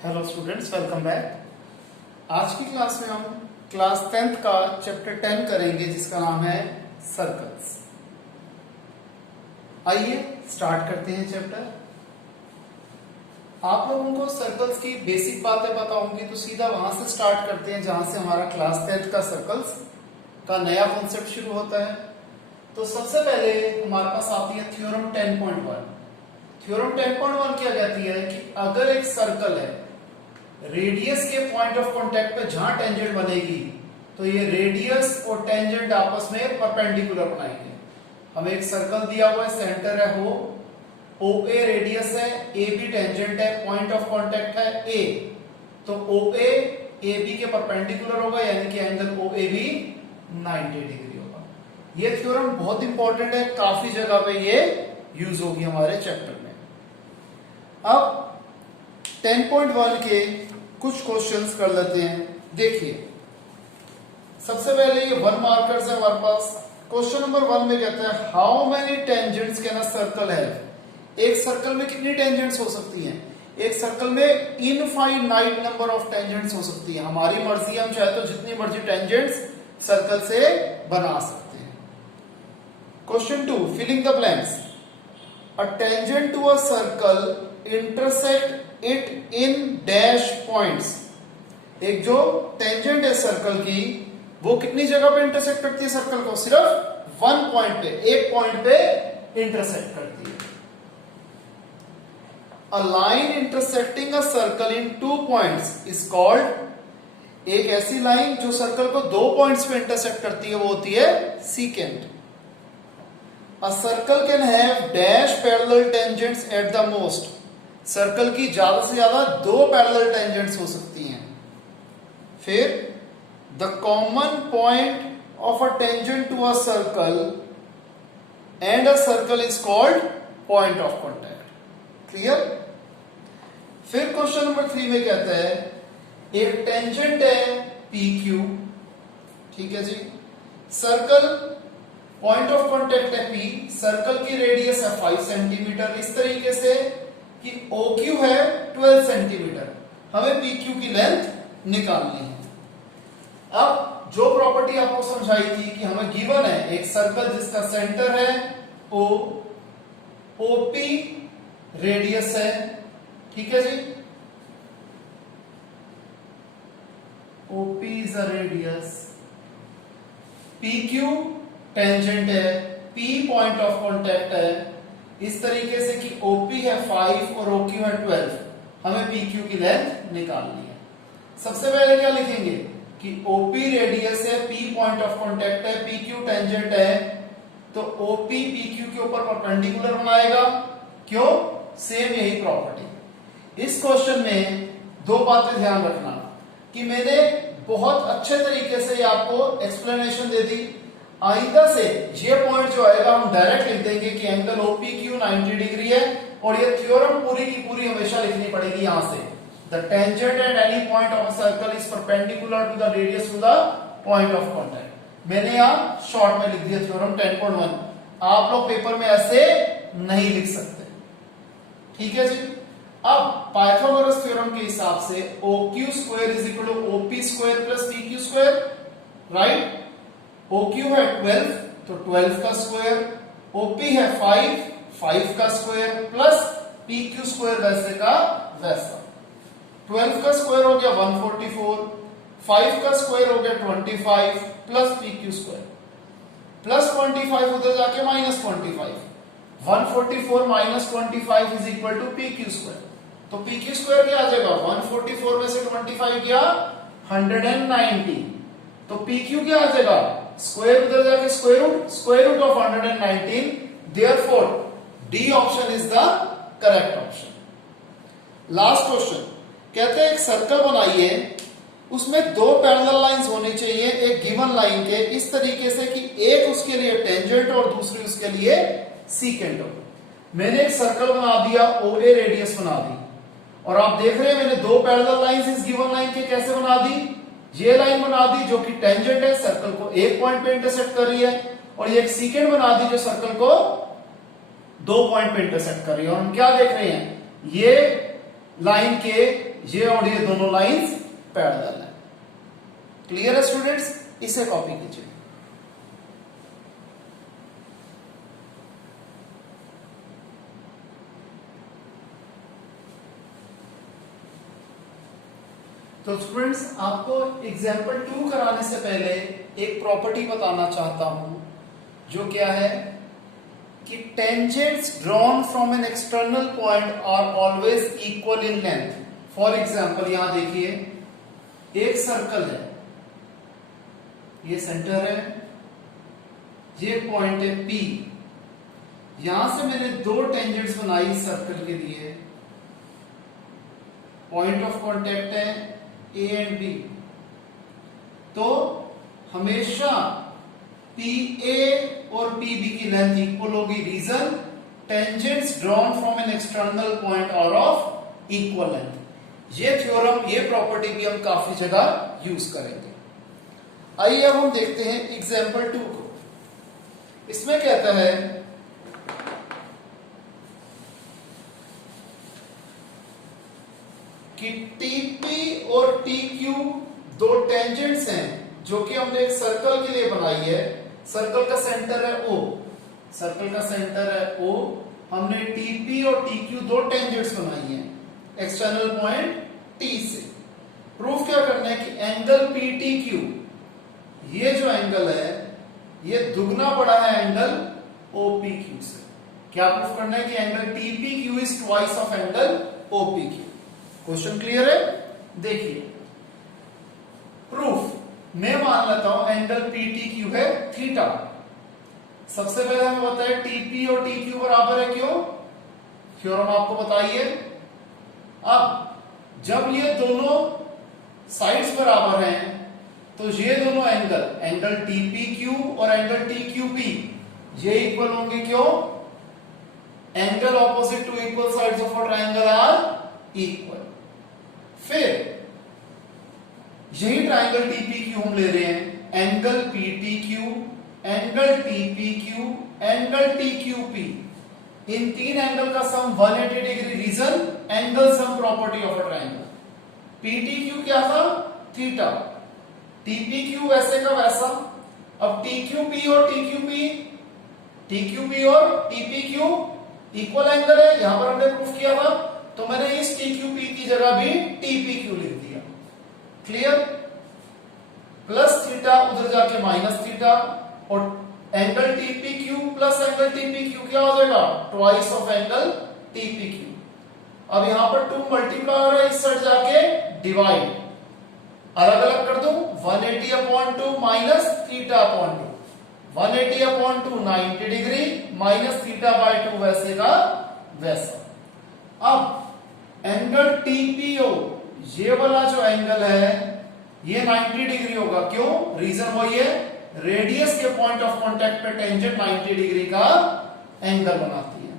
Hello students, welcome back. आज की class में हम क्लास 10th का चैप्टर 10 करेंगे जिसका नाम है सर्कल्स। आइए स्टार्ट करते हैं चैप्टर। आप लोगों को सर्कल्स की बेसिक बातें पता होंगी तो सीधा वहां से स्टार्ट करते हैं जहां से हमारा क्लास 10th का सर्कल्स का नया कॉन्सेप्ट शुरू होता है। तो सबसे पहले हमारे पास आती है थ्योरम 10.1। थ्योरम 10.1 क्या कहती है कि अगर एक सर्कल है, रेडियस के पॉइंट ऑफ कांटेक्ट पे जहां टेंजेंट बनेगी तो ये रेडियस और टेंजेंट आपस में परपेंडिकुलर बनाएंगे। हमें एक सर्कल दिया हुआ है, सेंटर है हो, OA रेडियस है, AB टेंजेंट है, पॉइंट ऑफ कांटेक्ट है A, तो OA AB के परपेंडिकुलर होगा, यानी कि एंगल OAB 90 डिग्री होगा। ये थ्योरम बहुत इंपॉर्टेंट है, काफी जगह पे ये यूज होगी हमारे चैप्टर में। अब 10.1 के कुछ क्वेश्चंस कर लेते हैं। देखिए, सबसे पहले ये 1 मार्कर्स है हमारे पास। क्वेश्चन नंबर 1 में कहता है how many tangents can a circle have. एक सर्कल में कितनी टेंजेंट्स हो सकती हैं? एक सर्कल में इनफाइनाइट नंबर ऑफ टेंजेंट्स हो सकती है। हमारी मर्जी, हम चाहे तो जितनी मर्जी टेंजेंट्स सर्कल से बना सकते हैं। Question 2, filling the blanks. A tangent to a circle intersect it in dash points. एक जो टेंजेंट है सर्कल की, वो कितनी जगह पे इंटरसेक्ट करती है सर्कल को? सिर्फ 1 पॉइंट पे, एक पॉइंट पे इंटरसेक्ट करती है। A line intersecting a circle in 2 points is called. एक ऐसी लाइन जो सर्कल को 2 पॉइंट्स पे इंटरसेक्ट करती है वो होती है secant. A circle can have dash parallel tangents at the most. Circle की ज्यादा से ज्यादा 2 पैरेलल टेंजेंट्स हो सकती हैं। फिर the common point of a tangent to a circle and a circle is called point of contact. Clear? फिर question number 3 में कहता है एक टेंजेंट है PQ, ठीक है जी। सर्कल पॉइंट ऑफ कॉन्टैक्ट है P, सर्कल की रेडियस है 5 सेंटीमीटर, इस तरीके से कि OQ है 12 सेंटीमीटर। हमें PQ की लेंथ निकालनी है। अब जो प्रॉपर्टी आपको समझाई थी कि हमें गिवन है एक सर्कल जिसका सेंटर है O, OP रेडियस है, ठीक है जी। OP is a radius, PQ tangent है, P पॉइंट ऑफ कांटेक्ट है, इस तरीके से कि OP है 5 और OQ है 12। हमें PQ की लेंथ निकालनी है। सबसे पहले क्या लिखेंगे कि OP रेडियस है, P पॉइंट ऑफ कांटेक्ट है, PQ टेंजेंट है, तो OP PQ के ऊपर परपेंडिकुलर बनाएगा। क्यों? सेम यही प्रॉपर्टी। इस क्वेश्चन में 2 बातें ध्यान रखना कि मैंने बहुत अच्छे तरीके से आपको एक्सप्लेनेशन दे दी। आइंदा से ये पॉइंट जो आएगा हम डायरेक्ट लिख देंगे कि एंगल OPQ 90 डिग्री है, और ये थ्योरम पूरी की पूरी हमेशा लिखनी पड़ेगी यहां से। The tangent at any point of a circle is perpendicular to the radius to the point of contact. मैंने यहां शॉर्ट में लिख दिया थ्योरम 10.1। आप लोग पेपर में ऐसे नहीं लिख सकते, ठीक है जी। अब पाइथागोरस थ्योरम के हिसाब से OQ square is equal to OP square plus PQ square, right. OQ है 12 तो 12 का स्क्वायर, OP है 5 का स्क्वायर प्लस PQ स्क्वायर वैसे का वैसा। 12 का स्क्वायर हो गया 144, 5 का स्क्वायर हो गया 25 प्लस PQ स्क्वायर, प्लस 25 उधर जाके minus 25। 144 minus 25 is equal to PQ square. तो PQ स्क्वायर क्या आ जाएगा? 144 में से 25 गया 190, तो PQ क्या आ जाएगा? स्क्वायर उधर जाके square root of 119। Therefore D option is the correct option. Last question कहते हैं एक सर्कल बनाइए, उसमें 2 पैरेलल लाइंस होनी चाहिए एक गिवन लाइन के, इस तरीके से कि एक उसके लिए टेंजेंट और दूसरी उसके लिए सीकेंट हो। मैंने एक सर्कल बना दिया, OA रेडियस बना दी, और आप देख रहे हैं मैंने 2 पैरेलल लाइंस इस गिवन लाइन के कैसे बना दी। ये लाइन बना दी जो कि टेंजेंट है, सर्कल को एक पॉइंट पे इंटरसेक्ट कर रही है, और ये एक सीकेंट बना दी जो सर्कल को 2 पॉइंट पे इंटरसेक्ट कर रही है। और हम क्या देख रहे हैं, ये लाइन के ये और ये दोनों लाइंस पैरेलल है। क्लियर है स्टूडेंट्स? इसे कॉपी कीजिए। तो स्टूडेंट्स, आपको एग्जाम्पल 2 कराने से पहले एक प्रॉपर्टी बताना चाहता हूं, जो क्या है कि tangents drawn from an external point are always equal in length. For example यहां देखिए, एक सर्कल है, ये सेंटर है, ये पॉइंट है P। यहां से मैंने 2 टेंजेंट्स बनाई सर्कल के लिए, पॉइंट ऑफ कांटेक्ट है A एंड B। तो हमेशा PA और PB की लेंथ इक्वल होगी। Reason, tangents drawn from an external point are of equal length. ये थ्योरम, ये प्रॉपर्टी भी हम काफी जगह यूज करेंगे। आइए अब हम देखते हैं एग्जाम्पल 2 को। इसमें कहता है कि TP और TQ 2 टेंजेंट्स हैं जो कि हमने एक सर्कल के लिए बनाई है। सर्कल का सेंटर है O, सर्कल का सेंटर है O। हमने TP और TQ 2 टेंजेंट्स बनाई हैं एक्सटर्नल पॉइंट T से। प्रूफ क्या करना है कि एंगल PTQ, ये जो एंगल है ये दुगना बड़ा है एंगल OPQ से। क्या प्रूफ करना है कि angle TPQ is twice of angle OPQ। Question clear है? देखिए प्रूफ, मैं मान लेता हूं एंगल PTQ है थीटा। सबसे पहले हमें बताया TP और TQ बराबर है, क्यों? थ्योरम आपको बताइए। अब जब ये दोनों साइड्स बराबर हैं तो ये दोनों एंगल, एंगल TPQ और एंगल TQP, ये इक्वल होंगे। क्यों? Angle opposite to equal sides of a triangle are equal. फिर यही ट्रायंगल TPQ हम ले रहे हैं, angle PTQ, angle TPQ, angle TQP, इन 3 एंगल का sum 180 degree. Reason, angle sum property of a triangle. PTQ क्या था? थीटा। TPQ वैसे का वैसा। अब TQP और TQP और TPQ इक्वल एंगल है, यहां पर हमने प्रूफ किया था। तो मैंने इस TQP की जगह भी TPQ लिख दिया। क्लियर? प्लस थीटा उधर जाके माइनस थीटा, और angle TPQ plus angle TPQ क्या हो जाएगा? Twice of angle TPQ। अब यहां पर 2 मल्टीप्लाई हो रहा है, इस साइड जाके डिवाइड, अलग अलग कर दूं। 180/2 minus theta upon 2। 180/2 90 degree minus theta by 2 वैसे का वैसा। अब एंगल TPO, ये वाला जो एंगल है ये 90 डिग्री होगा। क्यों? रीजन वही है, रेडियस के पॉइंट ऑफ कांटेक्ट पे टेंजेंट 90 डिग्री का एंगल बनाती है।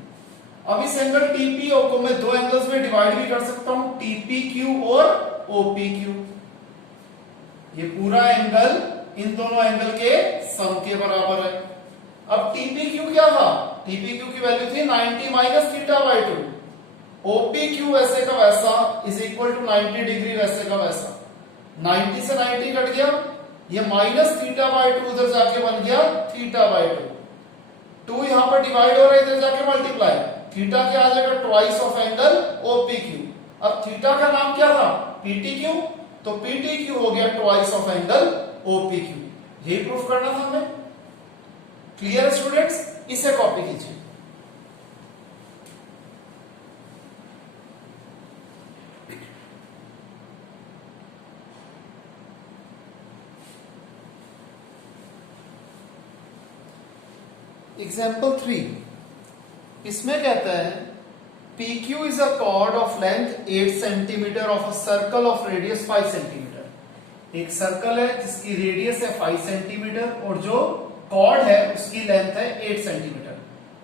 अब इस एंगल TPO को मैं 2 एंगल्स में डिवाइड भी कर सकता हूं, TPQ और OPQ। ये पूरा एंगल इन दोनों एंगल के सम के बराबर है। अब TPQ क्या था? TPQ की वैल्यू थी 90 माइनस थीटा बाय 2। OPQ वैसे का वैसा इज इक्वल टू 90 डिग्री वैसे का वैसा। 90 से 90 कट गया, ये माइनस थीटा बाय 2 उधर जाके बन गया थीटा बाय 2। 2 यहां पर डिवाइड हो रहा है, इधर जाके मल्टीप्लाई, थीटा क्या आ जाएगा? Twice of angle OPQ। अब थीटा का नाम क्या था? PTQ, तो PTQ हो गया ट्वाइस ऑफ एंगल OPQ। यही प्रूफ करना था हमें। Clear students? इसे कॉपी कीजिए। एग्जाम्पल 3, इसमें कहता है PQ is a chord of length 8 centimetre of a circle of radius 5 centimetre. एक सर्कल है जिसकी रेडियस है 5 सेंटीमीटर और जो कॉर्ड है उसकी लेंथ है 8 सेंटीमीटर।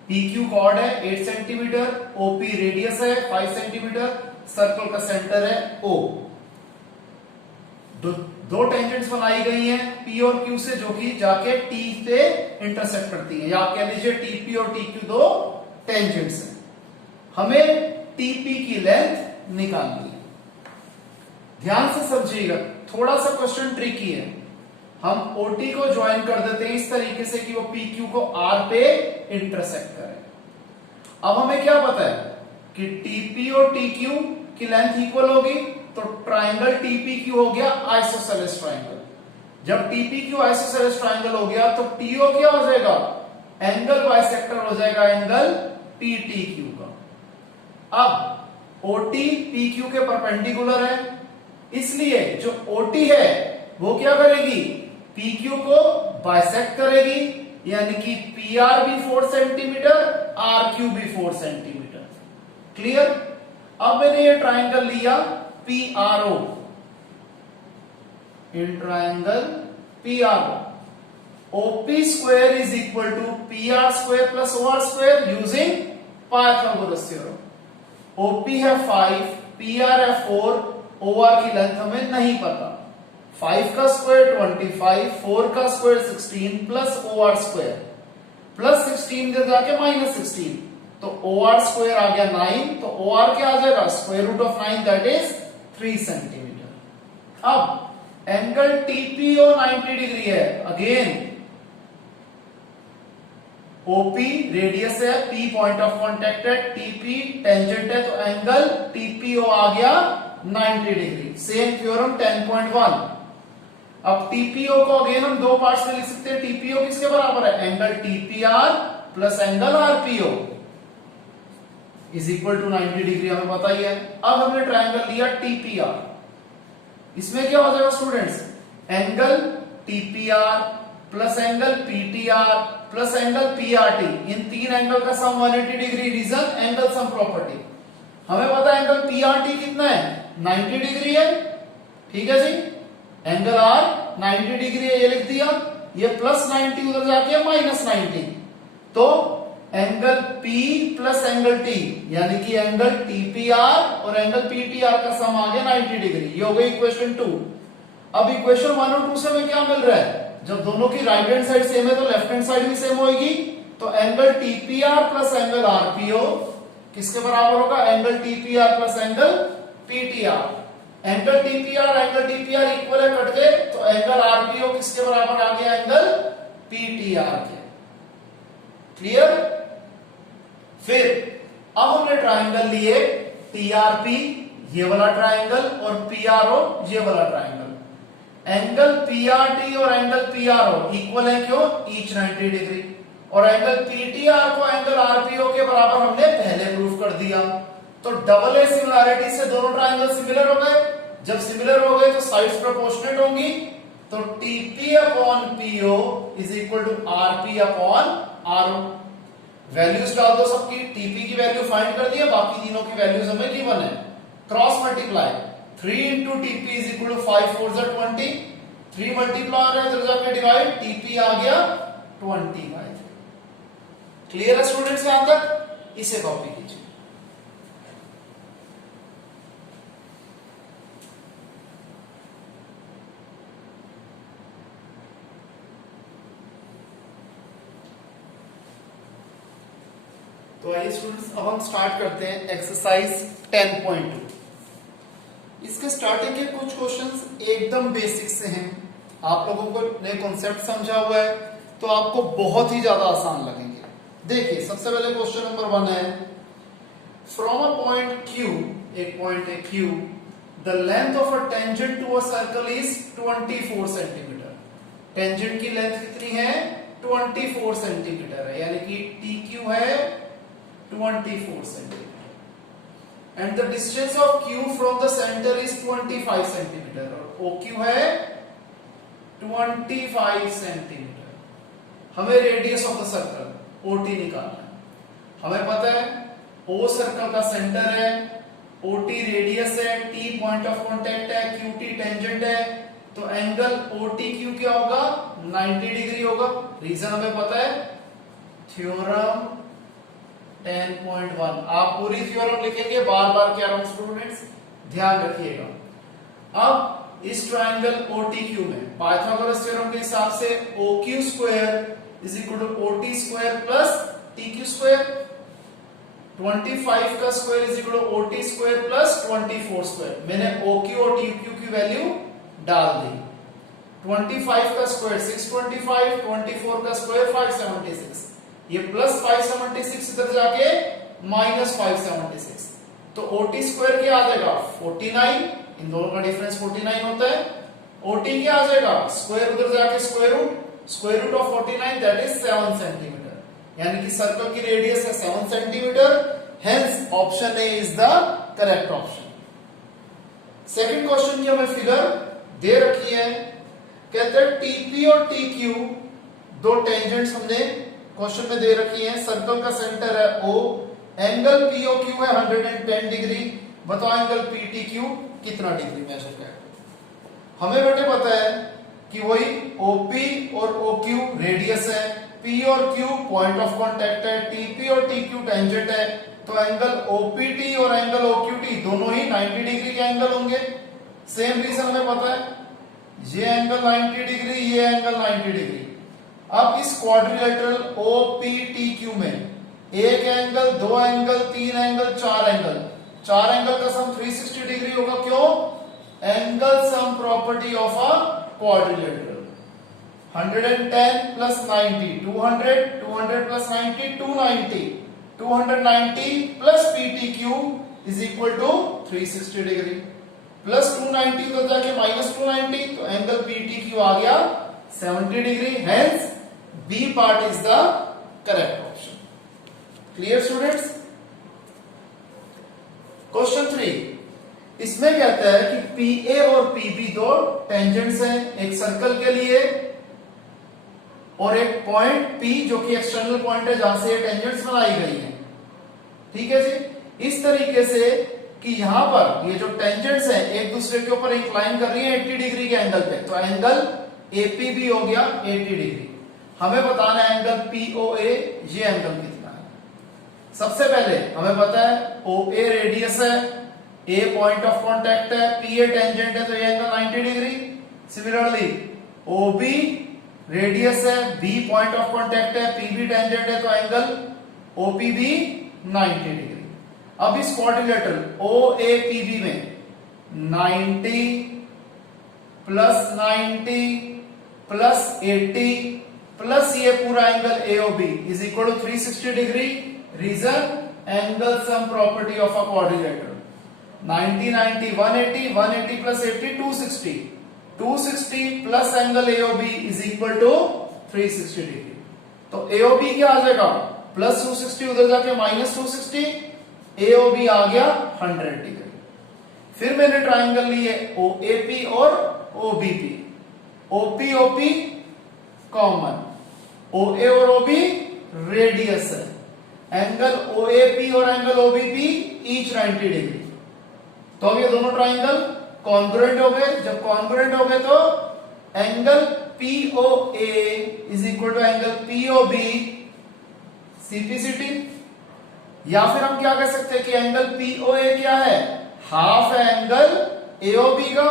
PQ कॉर्ड है 8 सेंटीमीटर, OP रेडियस है 5 सेंटीमीटर, सर्कल का सेंटर है O। दो टेंजेंट्स बनाई गई हैं P और Q से, जो कि जाके T से इंटरसेक्ट करती हैं, या आप कह लीजिए TP और TQ 2 टेंजेंट्स हैं। हमें TP की लेंथ निकालनी है। ध्यान से समझिएगा, थोड़ा सा क्वेश्चन ट्रिकी है। हम OT को ज्वाइन कर देते हैं इस तरीके से कि वो PQ को R पे इंटरसेक्ट करे। अब हमें क्या पता है कि TP और TQ की लेंथ इक्वल होगी, तो ट्राइंगल TPQ हो गया आइसोसेलेस ट्राइंगल। जब TPQ आइसोसेलेस ट्राइंगल हो गया तो TO क्या हो जाएगा, एंगल बाइसेक्टर हो जाएगा एंगल PTQ का। अब OT PQ के परपेंडिकुलर है, इसलिए जो OT है वो क्या करेगी, PQ को बाइसेक्ट करेगी, यानी कि PR भी 4 सेंटीमीटर, RQ भी 4 सेंटीमीटर। क्लियर। अब मैंने ये ट्राइंगल लिया PRO, in triangle PRO OP square is equal to PR square plus OR square using Pythagoras theorem. OP है 5, PR है 4, OR की लेंथ हमें नहीं पता। 5 का स्क्वायर 25, 4 का square 16 plus OR square plus 16 के जाके -16, तो OR स्क्वायर आ गया 9, तो OR क्या आ जाएगा, square root of 9 that is 3 centimetre. अब एंगल TPO 90 डिग्री है। अगेन OP रेडियस है, P पॉइंट ऑफ कांटेक्ट है, TP टेंजेंट है, तो एंगल TPO आ गया 90 डिग्री। Same theorem 10.1। अब TPO को अगेन हम दो पार्ट्स में लिख सकते हैं। TPO किसके बराबर है, angle TPR plus angle RPO is equal to 90 degree, हमें पता ही है। अब हमने ट्राइंगल लिया TPR, इसमें क्या हो जाएगा students, angle TPR plus angle PTR plus angle PRT, इन तीन एंगल का sum 180 degree, reason angle sum property. हमें पता है एंगल PRT कितना है, 90 डिग्री है। ठीक है जी, एंगल R 90 डिग्री है, ये लिख दिया। ये प्लस 90 उधर जाके -90, तो angle P plus angle T यानी कि एंगल TPR और एंगल PTR का सम आ गया 90 डिग्री। ये हो गई इक्वेशन 2। अब इक्वेशन 1 और 2 से हमें क्या मिल रहा है, जब दोनों की राइट हैंड साइड सेम है तो लेफ्ट हैंड साइड भी सेम होगी, तो angle TPR plus angle RPO किसके बराबर होगा, angle TPR plus angle PTR। Angle TPR equal है, कट गए, तो एंगल RPO किसके बराबर आ गया, एंगल PTR के। क्लियर। फिर अब हमने ट्राइंगल लिए TRP, ये वाला ट्राइंगल, और PRO, ये वाला ट्राइंगल। एंगल PRT और एंगल PRO इक्वल है, क्यों, ईच 90 डिग्री, और एंगल PTR को एंगल RPO के बराबर हमने पहले प्रूफ कर दिया। तो डबल ए सिमिलैरिटी से दोनों ट्राइंगल सिमिलर हो गए। जब सिमिलर हो गए तो साइड्स प्रोपोर्शनेट होंगी, तो TP upon PO is equal to RP upon RO। Values डाल दो सबकी, TP की वैल्यू फाइंड कर दिया, बाकी तीनों की वैल्यूज हमें गिवन है। Cross multiply, 3 into TP is equal to 5 4 20, 3 multiply है, जाके डिवाइड, TP आ गया 25। क्लियर है स्टूडेंट्स यहां तक, इसे कॉपी कीजिए। तो आइए स्टूडेंट्स, अब हम स्टार्ट करते हैं एक्सरसाइज 10.2। इसके स्टार्टिंग के कुछ क्वेश्चंस एकदम बेसिक से हैं। आप लोगों को नए कॉन्सेप्ट समझा हुआ है तो आपको बहुत ही ज्यादा आसान लगेंगे। देखिए, सबसे पहले क्वेश्चन नंबर 1 है, फ्रॉम अ पॉइंट Q, एक पॉइंट है Q, the length of a tangent to a circle is 24 centimetre. Tangent की लेंथ कितनी है, 24 सेंटीमीटर है, यानी कि TQ है 24 centimetre, and the distance of Q from the centre is 25 centimetre, और OQ है 25 सेंटीमीटर। हमें radius of the circle OT निकालना है। हमें पता है O सर्कल का सेंटर है, OT रेडियस है, T पॉइंट ऑफ कांटेक्ट है, QT टेंजेंट है, तो एंगल OTQ क्या होगा, 90 डिग्री होगा। रीजन हमें पता है, थ्योरम 10.1। आप पूरी थ्योरम लिखेंगे, बार बार कह रहा हूं स्टूडेंट्स, ध्यान रखिएगा। अब इस ट्राइंगल OTQ में पाइथागोरस थ्योरम के हिसाब से OQ square is equal to OT square plus TQ square. 25 का square is equal to OT square plus 24 square. मैंने OQ और TQ की वैल्यू डाल दी। 25 का स्क्वायर 625, 24 का स्क्वायर 576, ये प्लस 576 इधर जाके माइनस 576, तो OT स्क्वायर क्या आ जाएगा 49, इन दोनों का डिफरेंस 49 होता है। OT क्या आ जाएगा स्क्वायर उधर जाके square root of 49 that is 7 centimetre, यानी कि सर्कल की रेडियस है 7 centimetre, hence option A is the correct option. Second question की हमें फिगर दे रखी है, कहते हैं टीपी और टीक्यू दो टेंजेंट्स हमने क्वेश्चन में दे रखी हैं, सर्कल का सेंटर है O, एंगल POQ है 110 डिग्री, बताओ एंगल PTQ कितना डिग्री मेजर करें। हमें बेटे पता है कि वही OP और OQ रेडियस है, P और Q पॉइंट ऑफ कांटेक्ट है, TP और TQ टेंजेंट है, तो एंगल OPT और एंगल OQT दोनों ही 90 डिग्री के एंगल होंगे। सेम रीजन हमें पता है, ये एंगल 90 डिग्री, ये एंगल 90 डिग्री। अब इस क्वाड्रिलेटरल OPTQ में एक एंगल, दो एंगल, तीन एंगल, चार एंगल का सम 360 डिग्री होगा। क्यों? Angle sum property of a quadrilateral. 110 plus 90 200, 200 plus 90 290, 290 plus PTQ is equal to 360 degree, plus 290 तो जाके माइनस 290, तो एंगल PTQ आ गया 70 degree, hence B part is the correct option. Clear students? Question 3, इसमें कहता है कि PA और PB दो टेंजेंट्स हैं एक सर्कल के लिए, और एक पॉइंट P जो कि एक्सटर्नल पॉइंट है जहां से ये टेंजेंट्स बनाई गई हैं। ठीक है जी, इस तरीके से कि यहां पर ये जो टेंजेंट्स हैं एक दूसरे के ऊपर इंक्लाइन कर रही है 80 डिग्री के एंगल पे, तो एंगल APB हो गया 80 डिग्री। हमें बताना है एंगल POA, ये एंगल कितना है। सबसे पहले हमें पता है OA रेडियस है, A पॉइंट ऑफ कांटेक्ट है, PA टेंजेंट है, तो ये angle 90 degree. Similarly OB radius है, B पॉइंट ऑफ कांटेक्ट है, PB टेंजेंट है, तो एंगल OPB 90 डिग्री। अब इस क्वाड्रिलेटरल OAPB में 90 प्लस 90 प्लस 80 प्लस ये पूरा angle AOB is equal to 360 degree. Reason angle sum property of a quadrilateral. 90 90 180, 180 plus 80 260, 260 plus angle AOB is equal to 360 degree. तो AOB क्या आ जाएगा प्लस 260, उधर जाके माइनस 260, AOB आ गया 100 डिग्री। फिर मैंने ट्राइंगल लिए OAP और OBP, OPOP कॉमन, OA और OB रेडियस है, एंगल OAP और एंगल OBP ईच 90 डिग्री। तो अब ये दोनों ट्राइंगल कॉन्ग्रुएंट हो गए। जब कॉन्ग्रुएंट हो गए तो angle POA is equal to angle POB CPCT, या फिर हम क्या कह सकते हैं कि एंगल POA क्या है, हाफ है एंगल AOB का।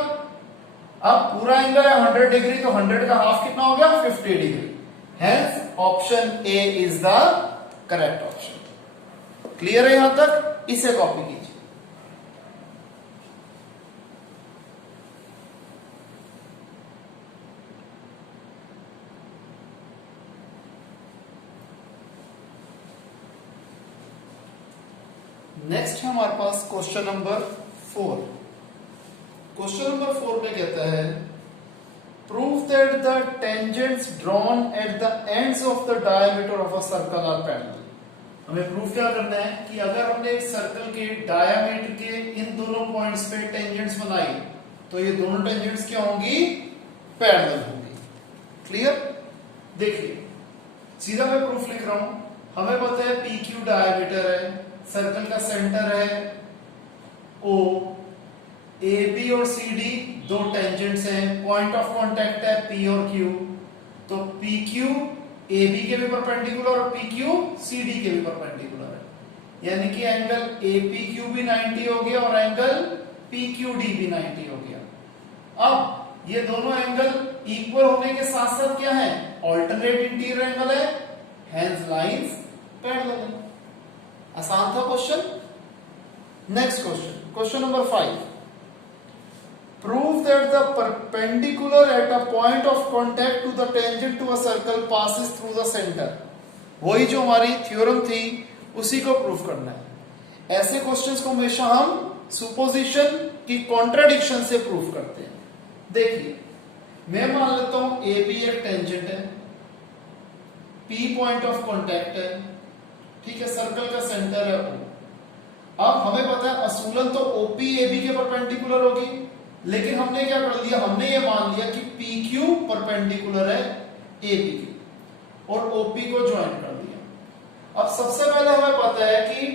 अब पूरा एंगल है 100 डिग्री, तो 100 का हाफ कितना हो गया 50 degree, hence option A is the correct option. Clear है यहां तक? इसे कॉपी कीजिए। नेक्स्ट है हमारे पास क्वेश्चन नंबर 4। क्वेश्चन नंबर 4 में कहता है prove that the tangents drawn at the ends of the diameter of a circle are parallel. हमें प्रूव क्या करना है कि अगर हमने एक सर्कल के डायमीटर के इन दोनों पॉइंट्स पे टेंजेंट्स बनाई तो ये दोनों टेंजेंट्स क्या होंगी, पैरेलल होंगी। क्लियर? देखिए सीधा मैं प्रूफ लिख रहा हूं। हमें पता है PQ डायमीटर है, सर्कल का सेंटर है O, AB और CD दो टेंजेंट्स हैं, पॉइंट ऑफ कांटेक्ट है P और Q, तो PQ AB के भी परपेंडिकुलर और PQ CD के भी परपेंडिकुलर है, यानी कि एंगल APQ भी 90 हो गया और एंगल PQD भी 90 हो गया। अब ये दोनों एंगल इक्वल होने के साथ साथ क्या है, ऑल्टरनेट इंटीरियर एंगल है, हेंस लाइंस पैरेलल है। आसान था क्वेश्चन। Next question, question number 5, prove that the perpendicular at a point of contact to the tangent to a circle passes through the centre. वही जो हमारी थ्योरम थी उसी को प्रूव करना है। ऐसे क्वेश्चंस को हमेशा हम सुपोजिशन की कॉन्ट्राडिक्शन से प्रूव करते हैं। देखिए, मैं मान लेता हूं ए बी एक टेंजेंट है, पी पॉइंट ऑफ कांटेक्ट है, ठीक है, सर्कल का सेंटर है ओ। अब हमें पता है असूलन तो ओपी ए बी के परपेंडिकुलर होगी, लेकिन हमने क्या कर लिया, हमने ये मान लिया कि पी क्यू परपेंडिकुलर है ए बी के और ओपी को ज्वाइन कर दिया। अब सबसे पहले हमें पता है कि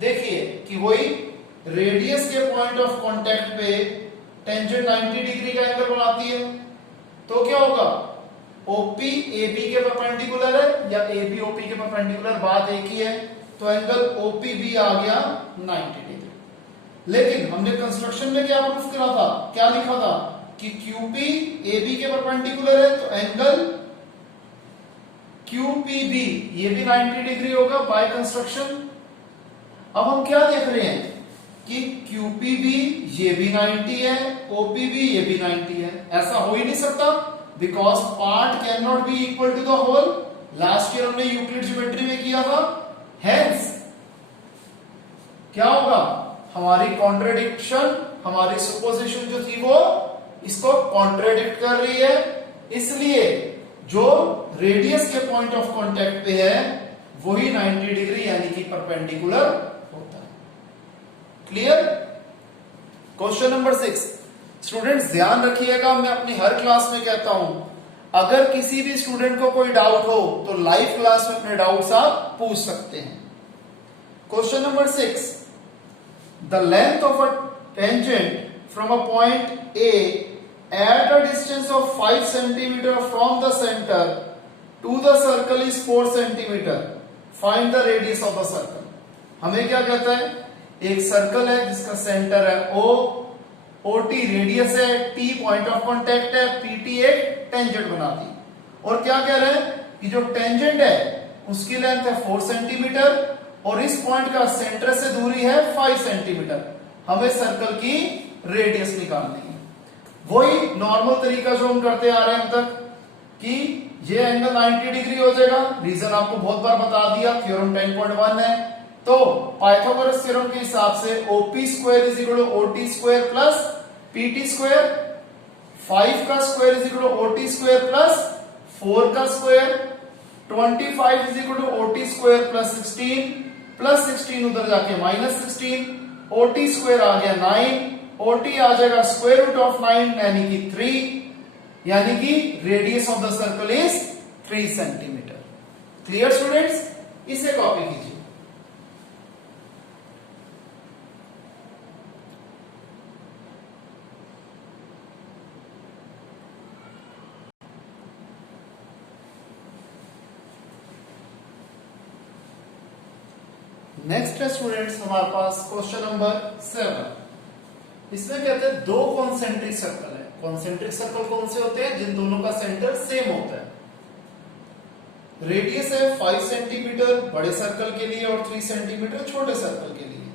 देखिए कि वही रेडियस के पॉइंट ऑफ कांटेक्ट पे टेंजेंट 90 डिग्री का एंगल बनाती है, तो क्या होगा, ओपी एबी के परपेंडिकुलर है या एबी ओपी के परपेंडिकुलर, बात एक ही है, तो एंगल ओपी भी आ गया 90 डिग्री। लेकिन हमने कंस्ट्रक्शन में क्या प्रूफ करा था, क्या लिखा था कि क्यूपी एबी के परपेंडिकुलर है, तो एंगल क्यूपीबी ये भी 90 डिग्री होगा बाय कंस्ट्रक्शन। अब हम क्या देख रहे हैं कि क्यूपीबी ये भी 90 है, ओपीबी ये भी 90 है। ऐसा हो ही नहीं सकता, because part can not be equal to the whole. Last year हमने यूक्लिड ज्योमेट्री में किया था। हेंस क्या होगा, हमारी कॉन्ट्रेडिक्शन, हमारी सुपोजिशन जो थी वो इसको कॉन्ट्रेडिक्ट कर रही है। इसलिए जो रेडियस के पॉइंट ऑफ कांटेक्ट पे है वही 90 डिग्री यानी कि परपेंडिकुलर होता है। क्लियर? क्वेश्चन नंबर 6, स्टूडेंट्स ध्यान रखिएगा, मैं अपनी हर क्लास में कहता हूं, अगर किसी भी स्टूडेंट को कोई डाउट हो तो लाइव क्लास में अपने डाउट्स आप पूछ सकते हैं। Question number 6, the length of a tangent from a point A at a distance of 5 centimeter from the center to the circle is 4 centimeter. Find the radius of the circle. हमें क्या कहता है, एक circle है जिसका centre है O, OT radius है, T point of contact है, PT एक टेंजेंट बना दी, और क्या कह रहे हैं कि जो टेंजेंट है उसकी लेंथ है 4 सेंटीमीटर और इस पॉइंट का सेंटर से दूरी है 5 सेंटीमीटर। हमें सर्कल की रेडियस निकालनी है। वही नॉर्मल तरीका जो हम करते आ रहे हैं अब तक कि ये एंगल 90 डिग्री हो जाएगा। रीजन आपको बहुत बार बता दिया, थ्योरम 10.1 है। तो पाइथागोरस थ्योरम के हिसाब से OP square is equal to OT square plus PT square, 5 का square is equal to OT square plus 4 का square, 25 is equal to OT square plus 16 उधर जाके -16, OT स्क्वायर आ गया 9, OT आ जाएगा स्क्वायर रूट ऑफ 9 यानी कि 3, यानी कि radius of the circle is 3 centimetre. Clear students? इसे कॉपी कीजिए। नेक्स्ट है स्टूडेंट्स हमारे पास क्वेश्चन नंबर 7। इसमें कहते हैं दो कॉन्सेंट्रिक सर्कल है। कॉन्सेंट्रिक सर्कल कौन से होते हैं, जिन दोनों का सेंटर सेम होता है। रेडियस है 5 सेंटीमीटर बड़े सर्कल के लिए और 3 सेंटीमीटर छोटे सर्कल के लिए।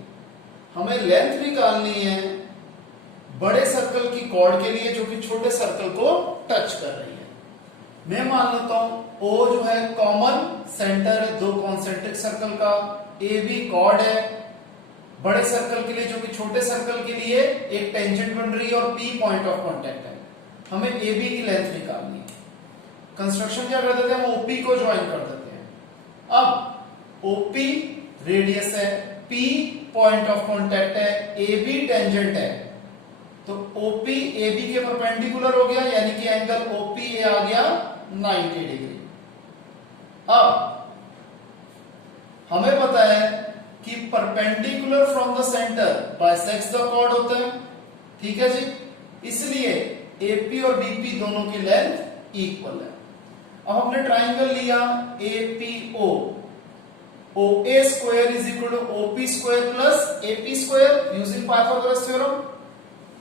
हमें लेंथ निकालनी है बड़े सर्कल की कॉर्ड के लिए जो कि छोटे सर्कल को टच कर रही है। मैं मान लेता हूं O जो है कॉमन सेंटर है दो कॉन्सेंट्रिक सर्कल का, AB कॉर्ड है बड़े सर्कल के लिए जो कि छोटे सर्कल के लिए एक टेंजेंट बन रही है और P पॉइंट ऑफ कांटेक्ट है। हमें AB की लेंथ निकालनी है। कंस्ट्रक्शन क्या कर देते हैं, हम OP को ज्वाइन कर देते हैं। अब OP रेडियस है, P पॉइंट ऑफ कांटेक्ट है, AB टेंजेंट है, तो OP AB के परपेंडिकुलर हो गया यानी कि एंगल OPA आ गया 90 डिग्री। अब हमें पता है कि perpendicular from the centre bisects the chord होता है, ठीक है जी। इसलिए AP और BP दोनों की लेंथ इक्वल है। अब हमने ट्राइंगल लिया APO, OA square is equal to OP square plus AP square using Pythagoras theorem.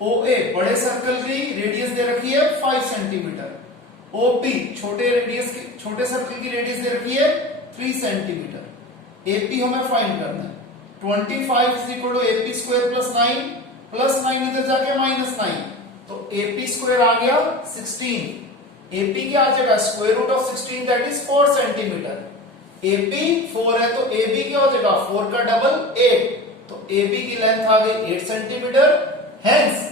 OA बड़े सर्कल की रेडियस दे रखी है 5 सेंटीमीटर, OP छोटे सर्कल की रेडियस दे रखी है 3 सेंटीमीटर, AP हमें फाइंड करना है। 25 is equal to AP square plus 9, plus 9 इधर जाके माइनस 9, तो एपी स्क्वायर आ गया 16। एपी क्या आ जाएगा, square root of 16 that is 4 centimetre. AP 4 है तो एबी क्या हो जाएगा, 4 का डबल 8, तो एबी की लेंथ आ गई 8 सेंटीमीटर। हेंस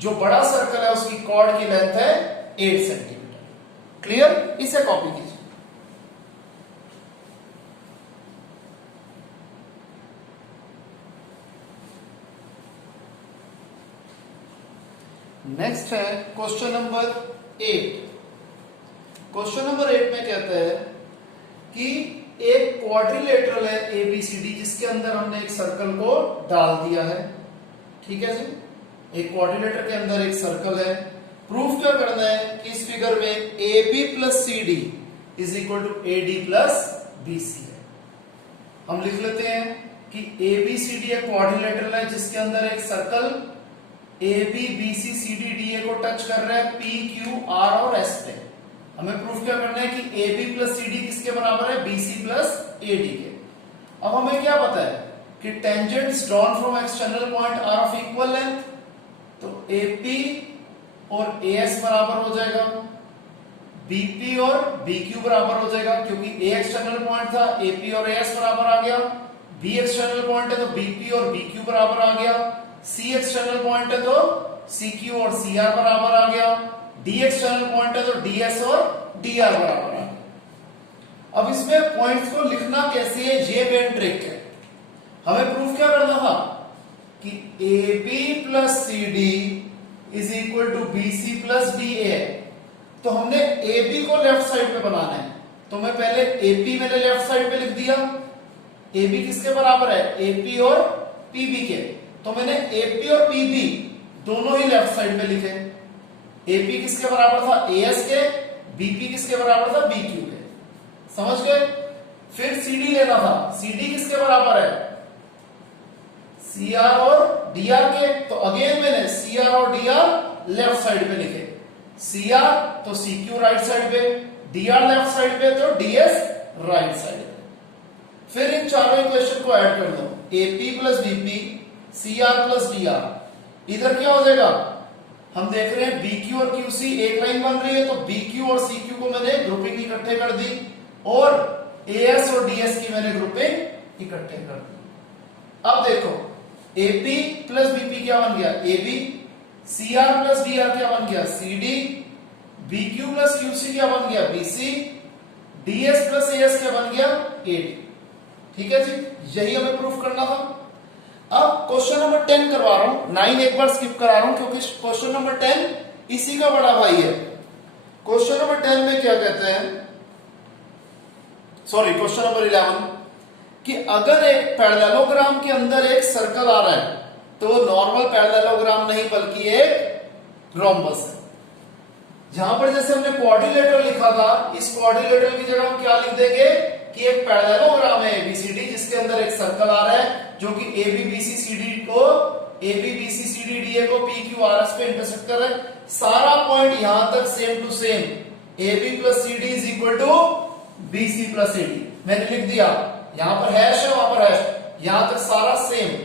जो बड़ा सर्कल है उसकी कॉर्ड की लेंथ है 8 सेंटीमीटर। क्लियर, इसे कॉपी कीजिए। नेक्स्ट है क्वेश्चन नंबर 8। क्वेश्चन नंबर 8 में कहता है कि एक क्वाड्रिलेटरल है एबीसीडी जिसके अंदर हमने एक सर्कल को डाल दिया है। ठीक है जी, एक क्वाड्रिलेटर के अंदर एक सर्कल है। प्रूफ क्या करना है कि इस फिगर में AB plus CD is equal to AD plus BC है। हम लिख लेते हैं कि ABCD एक क्वाड्रिलेटरल है जिसके अंदर एक circle AB BC CD DA को टच कर रहा है PQR और S पे। हमें प्रूफ क्या करना है कि AB प्लस CD किसके बराबर है, BC प्लस AD के। अब हमें क्या पता है कि tangents drawn from external point are of equal length, तो AP और AS बराबर हो जाएगा, BP और BQ बराबर हो जाएगा, क्योंकि A एक्सटर्नल पॉइंट था, AP और AS बराबर आ गया। B एक्सटर्नल पॉइंट है तो BP और BQ बराबर आ गया। C एक्सटर्नल पॉइंट है तो CQ और CR बराबर आ गया। D एक्सटर्नल पॉइंट है तो DS और DR बराबर आ गया। अब इसमें पॉइंट्स को लिखना कैसे है, ये मेन ट्रिक है। हमें प्रूफ क्या करना था कि AB plus CD is equal to BC plus DA है, तो हमने AB को लेफ्ट साइड पे बनाना है। तो मैं पहले AP मैंने लेफ्ट साइड पे लिख दिया। AB किसके बराबर है, AP और PB के, तो मैंने AP और PB दोनों ही लेफ्ट साइड पे लिखे। AP किसके बराबर था, AS के, BP किसके बराबर था, BQ के। समझ गए। फिर CD लेना था, CD किसके बराबर है, CR और DR के, तो अगेन मैंने CR और DR लेफ्ट साइड पे लिखे। CR तो CQ राइट साइड पे, DR लेफ्ट साइड पे, तो DS राइट साइड पे। फिर इन चारों इक्वेशन को ऐड कर दो, AP plus BP, CR plus DR। इधर क्या हो जाएगा, हम देख रहे हैं BQ और QC एक लाइन बन रही है, तो BQ और CQ को मैंने ग्रुपिंग इकट्ठे कर दी और AS और DS की मैंने ग्रुपिंग इकट्ठे कर दी। अब देखो AP प्लस BP क्या बन गया, AB, CR प्लस DR क्या बन गया, CD, BQ प्लस QC क्या बन गया, BC, DS प्लस AS क्या बन गया, AD। ठीक है जी, यही हमें प्रूफ करना था। अब क्वेश्चन नंबर 10 करवा रहा हूं, 9 एक बार स्किप करा रहा हूं क्योंकि क्वेश्चन नंबर 10 इसी का बड़ा भाई है। क्वेश्चन नंबर 10 में क्या कहते हैं, सॉरी क्वेश्चन नंबर 11, कि अगर एक पैरेललोग्राम के अंदर एक सर्कल आ रहा है तो नॉर्मल पैरेललोग्राम नहीं बल्कि एक रोम्बस है। जहां पर जैसे हमने क्वाड्रिलेटरल लिखा था, इस क्वाड्रिलेटरल की जगह हम क्या लिख देंगे कि एक पैरेललोग्राम है ABCD जिसके अंदर एक सर्कल आ रहा है जो कि ABBCD को ABBCD को PQRS पे इंटरसेक्ट कर रहा है। सारा पॉइंट यहां तक same to same, AB plus CD is equal to BC plus AD मैंने लिख दिया। यहां पर हैश है, वहां पर हैश, यहां तक सारा सेम।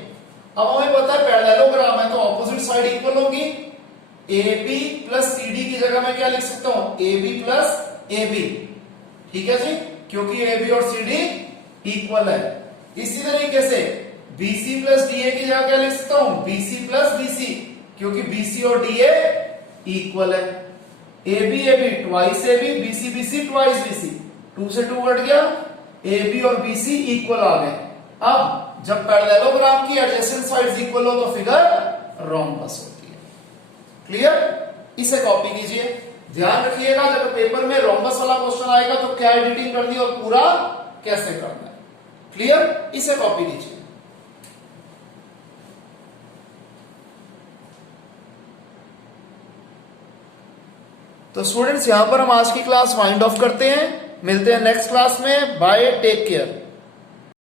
अब हमें पता है पैरेललोग्राम है तो ऑपोजिट साइड इक्वल होगी। AB प्लस CD की जगह मैं क्या लिख सकता हूं, AB प्लस AB। ठीक है जी, क्योंकि AB और CD इक्वल है। इसी तरीके से BC प्लस DA की जगह क्या लिख सकता हूं, BC प्लस BC, क्योंकि BC और DA इक्वल है। AB AB twice AB, BC BC twice BC, 2 से 2 कट गया, AB और BC इक्वल आ गए। अब जब पैरेललोग्राम की एडजेसेंट साइड्स इक्वल हो तो फिगर रोम्बस होती है। क्लियर, इसे कॉपी कीजिए। ध्यान रखिएगा जब पेपर में रोम्बस वाला क्वेश्चन आएगा तो क्या एडिटिंग करनी और पूरा कैसे करना है। क्लियर, इसे कॉपी कीजिए। तो स्टूडेंट्स यहां पर हम आज की क्लास वाइंड ऑफ करते हैं। मिलते हैं नेक्स्ट क्लास में। Bye, take care.